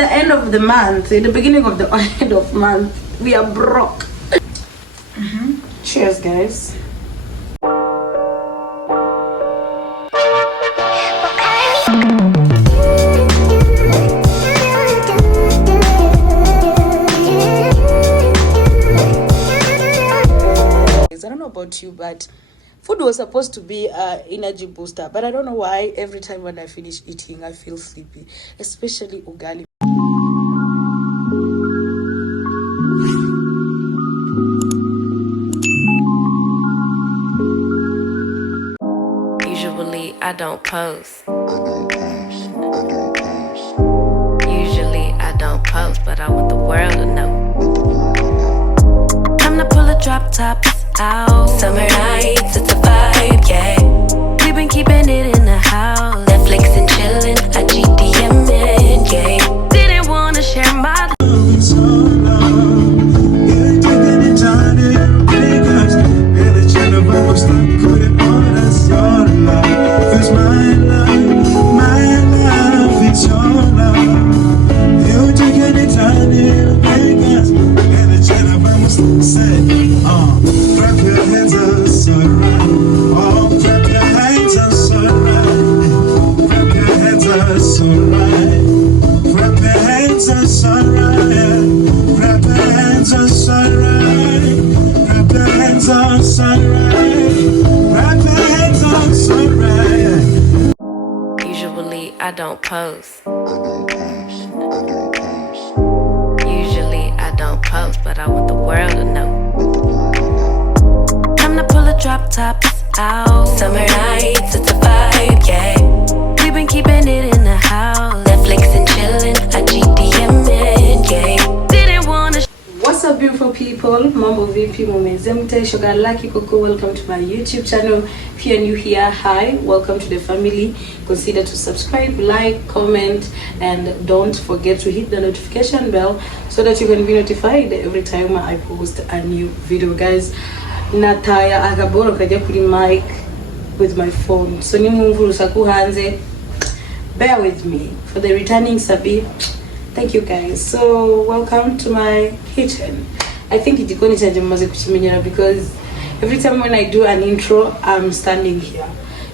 the end of the month, in the beginning of the end of month. We are broke. Cheers, guys. I don't know about you, but food was supposed to be an energy booster, but I don't know why every time when I finish eating I feel sleepy, especially ugali. Usually I don't post. Usually I don't post, but I want the world to know. Time to pull a drop top out. Summer nights, it's a vibe, yeah. We've been keeping it in the house. Netflix and chillin', I GDM'in', yeah. Didn't wanna share my Usually I don't post. Usually I don't post, but I want the world to know. Time to pull a drop top out. Summer nights, it's a vibe, yeah. We've been keeping it in the house. Netflix and chillin', I GDM'in', yeah. Didn't wanna. What's up, beautiful people? Mambo VP Momezemte Sugar Lucky Coco. Welcome to my YouTube channel. If you're new here, hi, welcome to the family. Consider to subscribe, like, comment, and don't forget to hit the notification bell so that you can be notified every time I post a new video, guys. Nataya akaboro kajya kuri mic with my phone, so nimumva urusaku hanze, bear with me. For the returning Sabi, thank you guys. So welcome to my kitchen. I think itikoni chanje mumaze kuchimenyera because every time when I do an intro, I'm standing here.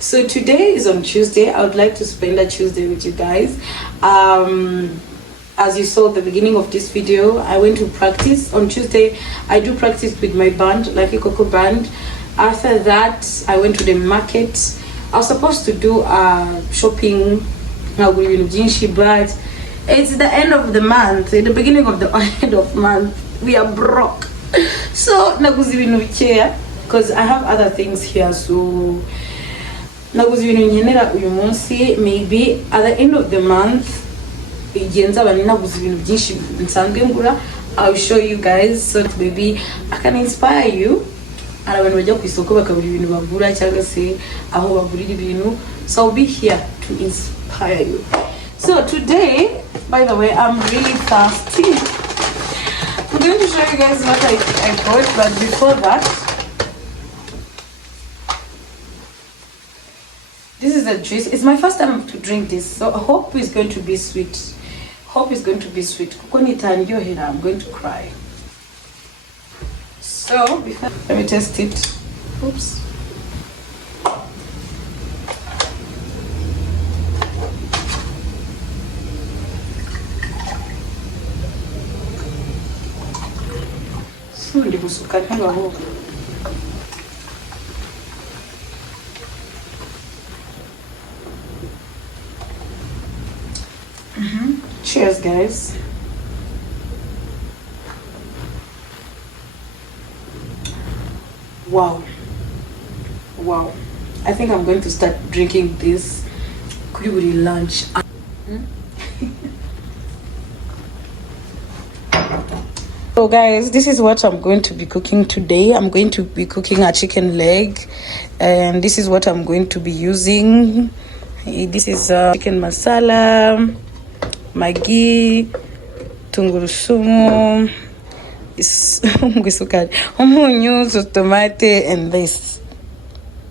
So today is on Tuesday. I would like to spend a Tuesday with you guys. As you saw at the beginning of this video, I went to practice. On Tuesday, I do practice with my band, Lucky Coco Band. After that, I went to the market. I was supposed to do shopping, but it's the end of the month. In the beginning of the end of month, we are broke. So, because I have other things here, so maybe at the end of the month, I'll show you guys, so maybe I can inspire you. So I'll be here to inspire you. So today, by the way, I'm really thirsty. I'm going to show you guys what I bought, but before that, this is a juice. It's my first time to drink this, so I hope it's going to be sweet. Hope it's going to be sweet. I'm going to cry. So let me test it. Oops. Cheers, guys. Wow, I think I'm going to start drinking this kuri lunch. So guys, this is what I'm going to be cooking today. I'm going to be cooking a chicken leg, and this is what I'm going to be using. This is chicken masala, Maggi, tungurusumu, onions, tomato, and this.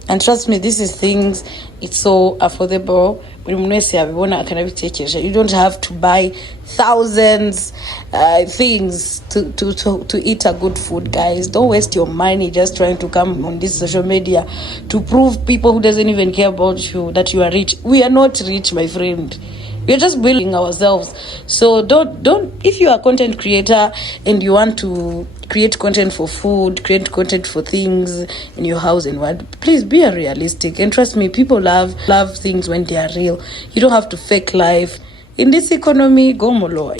And trust me, this is things, it's so affordable. you don't have to buy thousands things to eat a good food, guys. Don't waste your money just trying to come on this social media to prove people who doesn't even care about you that you are rich. We are not rich, my friend. We're just building ourselves. So don't if you are a content creator and you want to create content for food, create content for things in your house and what, please be realistic. And trust me, people love things when they are real. You don't have to fake life. In this economy, go molo.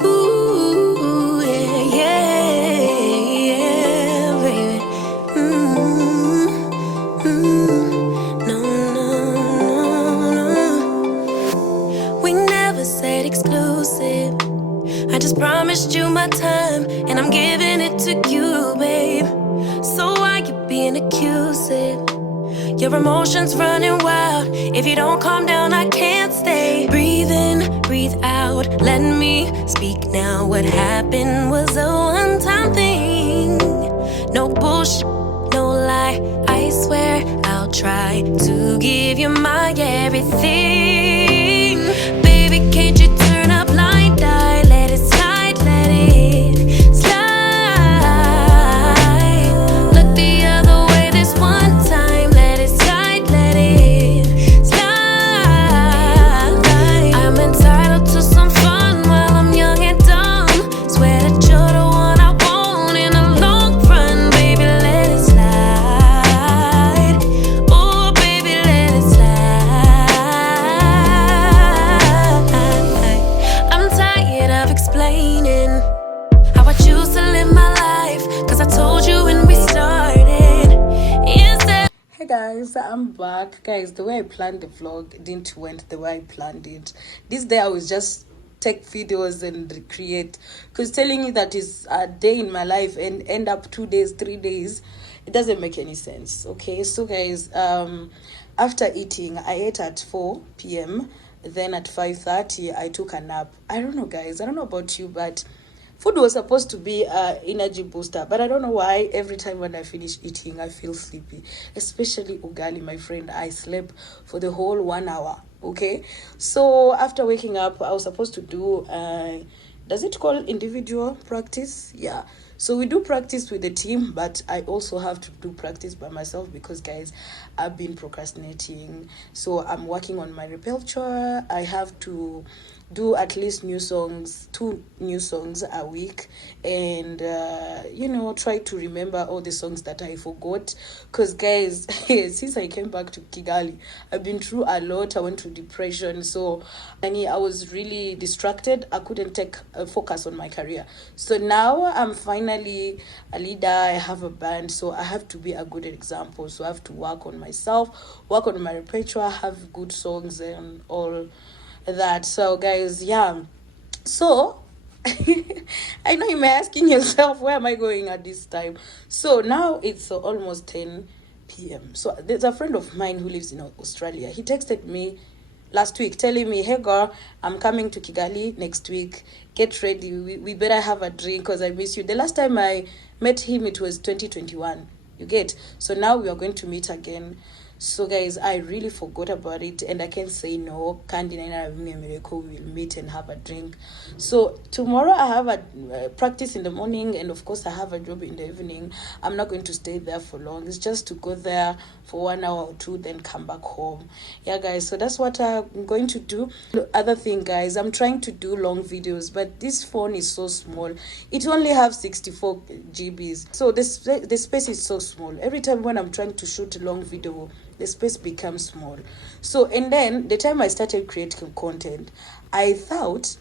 Ooh, yeah, baby. No, no. We never said exclusive. I just promised you my time, and I'm giving it to you, babe. So why you being accusive? Your emotions running wild. If you don't calm down, I can't stay. Breathe in, breathe out. Let me speak now. What happened was a one-time thing. No bullshit, no lie. I swear I'll try to give you my everything. Baby, can't you turn a blind eye? Let it slide, let it slide. Look the other way this one time. Let it slide, let it slide. I'm entitled to some fun while I'm young and dumb. Swear that you're the one I want in the long run. Baby, let it slide. Oh, baby, let it slide. I'm tired of explaining how I choose to live my life, 'cause I told you when we started. Instead, Hey guys, I'm back. Guys, the way I planned the vlog didn't went the way I planned it. This day I was just take videos and recreate, because telling you that is a day in my life and end up 2 days, 3 days, it doesn't make any sense. Okay, so guys, after eating, I ate at 4 p.m. Then at 5:30 I took a nap. I don't know, guys, I don't know about you, but food was supposed to be an energy booster, but I don't know why every time when I finish eating, I feel sleepy. Especially ugali, my friend. I slept for the whole 1 hour. Okay, so after waking up, I was supposed to do does it call individual practice? Yeah. So we do practice with the team, but I also have to do practice by myself because, guys, I've been procrastinating. So I'm working on my repertoire. I have to do at least 2 new songs a week, and try to remember all the songs that I forgot, because, guys, since I came back to Kigali, I've been through a lot. I went through depression, so I was really distracted. I couldn't take a focus on my career. So now I'm finally a leader. I have a band, so I have to be a good example. So I have to work on myself, work on my repertoire, have good songs and all that. So, guys, yeah, so I know you may asking yourself, where am I going at this time? So now it's almost 10 p.m. So there's a friend of mine who lives in Australia. He texted me last week telling me, hey girl, I'm coming to Kigali next week, get ready, we better have a drink because I miss you. The last time I met him, it was 2021, you get. So now we are going to meet again. So, guys, I really forgot about it, and I can't say no. Candy and we will meet and have a drink. So tomorrow I have a practice in the morning, and of course I have a job in the evening. I'm not going to stay there for long. It's just to go there for 1 hour or 2, then come back home. Yeah, guys, so that's what I'm going to do. The other thing, guys, I'm trying to do long videos, but this phone is so small. It only have 64 GBs, so the space is so small. Every time when I'm trying to shoot a long video, the space becomes small. So, and then the time I started creating content, I thought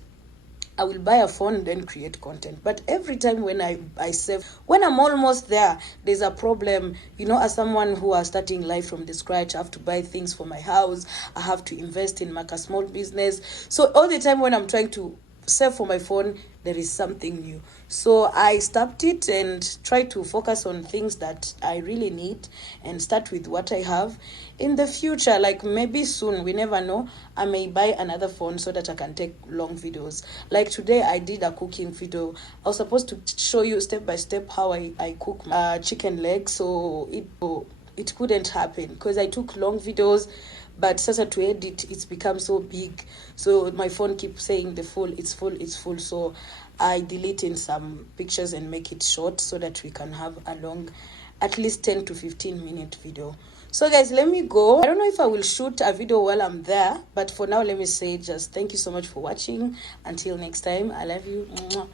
I will buy a phone and then create content. But every time when I save, when I'm almost there, there's a problem. As someone who is starting life from the scratch, I have to buy things for my house. I have to invest in a small business. So all the time when I'm trying to save for my phone, there is something new. So I stopped it and try to focus on things that I really need and start with what I have. In the future, like maybe soon, we never know, I may buy another phone so that I can take long videos. Like today I did a cooking video. I was supposed to show you step by step how I cook chicken legs, so it couldn't happen because I took long videos, but sasa to edit it's become so big, so my phone keeps saying it's full, so I deleting some pictures and make it short so that we can have a long, at least 10 to 15 minute video. So guys, let me go. I don't know if I will shoot a video while I'm there, but for now let me say just thank you so much for watching. Until next time, I love you. Mwah.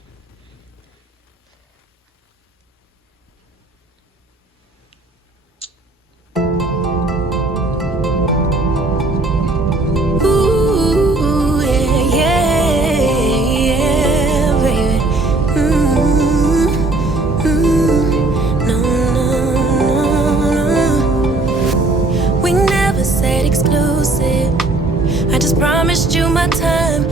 Ooh, yeah, yeah, yeah, baby. No, no, no. We never said exclusive. I just promised you my time